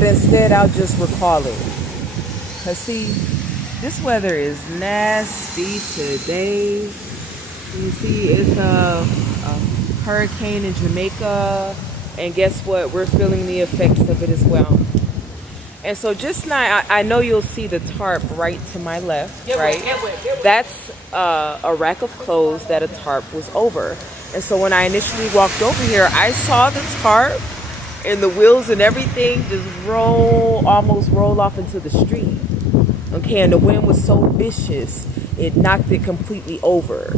but instead I'll just recall it. Cause see, this weather is nasty today. You see, it's a hurricane in Jamaica, and guess what? We're feeling the effects of it as well. And so just now, I know you'll see the tarp right to my left, right? That's a rack of clothes that a tarp was over. And so when I initially walked over here, I saw the tarp and the wheels and everything just almost roll off into the street. Okay, and the wind was so vicious, it knocked it completely over.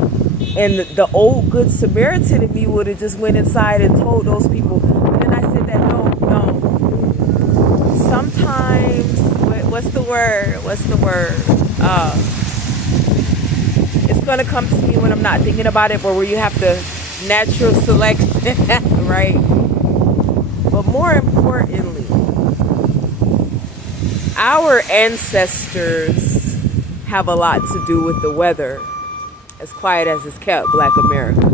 And the old good Samaritan in me would have just went inside and told those people. But then I said that no. Sometimes, what's the word? It's going to come to me when I'm not thinking about it, but where you have to natural selection, right? But more importantly, our ancestors have a lot to do with the weather, as quiet as it's kept, Black America.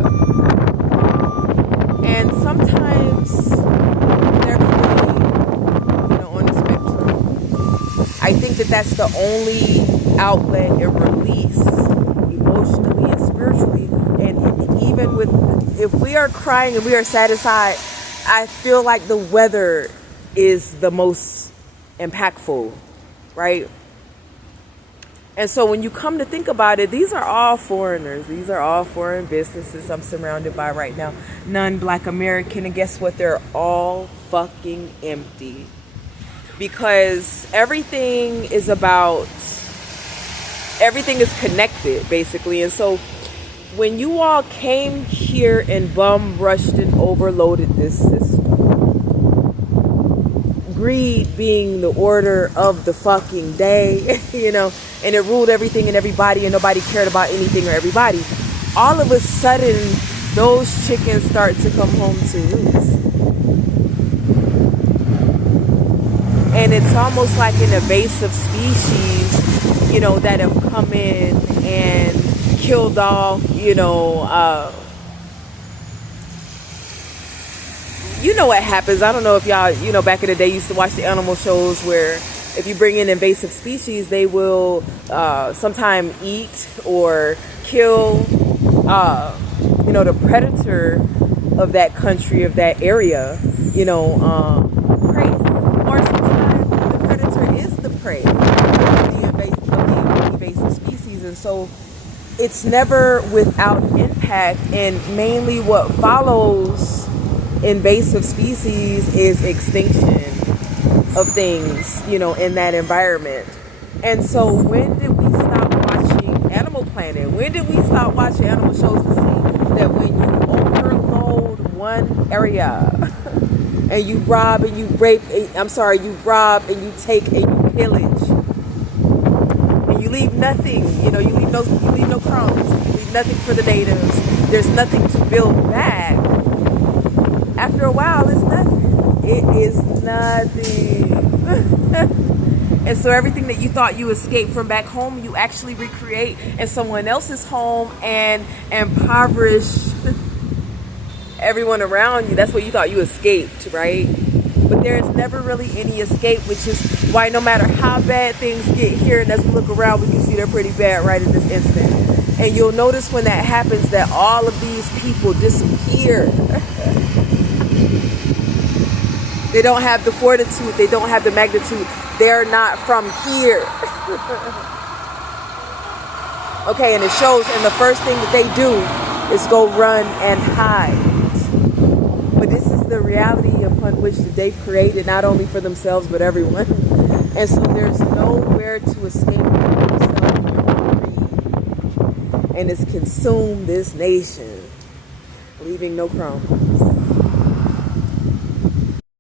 And sometimes everything, on the spectrum, I think that's the only outlet and release emotionally and spiritually. And even if we are crying and we are satisfied, I feel like the weather is the most impactful, right? And so when you come to think about it, these are all foreigners. These are all foreign businesses I'm surrounded by right now. None Black American. And guess what? They're all fucking empty. Because everything is connected, basically. And so when you all came here and bum rushed and overloaded this system, greed being the order of the fucking day, and it ruled everything and everybody, and nobody cared about anything or everybody. All of a sudden, those chickens start to come home to roost. And it's almost like an invasive species, that have come in and killed off, what happens. I don't know if y'all, back in the day used to watch the animal shows where if you bring in invasive species, they will sometime eat or kill, the predator of that country, of that area, prey. Or sometimes the predator is the prey of the invasive species. And so it's never without impact. And mainly what follows invasive species is extinction of things, in that environment. And so when did we stop watching Animal Planet? When did we stop watching animal shows to see that when you overload one area and you rob and you rape, you rob and you take and you pillage and you leave nothing, you leave no crumbs, you leave nothing for the natives, there's nothing to build back. After a while, it's nothing. It is nothing. And so everything that you thought you escaped from back home, you actually recreate in someone else's home and impoverish everyone around you. That's what you thought you escaped, right? But there's never really any escape, which is why no matter how bad things get here, and as we look around, we can see they're pretty bad right in this instant. And you'll notice when that happens that all of these people disappear. They don't have the fortitude. They don't have the magnitude. They're not from here. Okay, and it shows. And the first thing that they do is go run and hide. But this is the reality upon which they've created, not only for themselves, but everyone. And so there's nowhere to escape from themselves. And it's consumed this nation, leaving no crumb.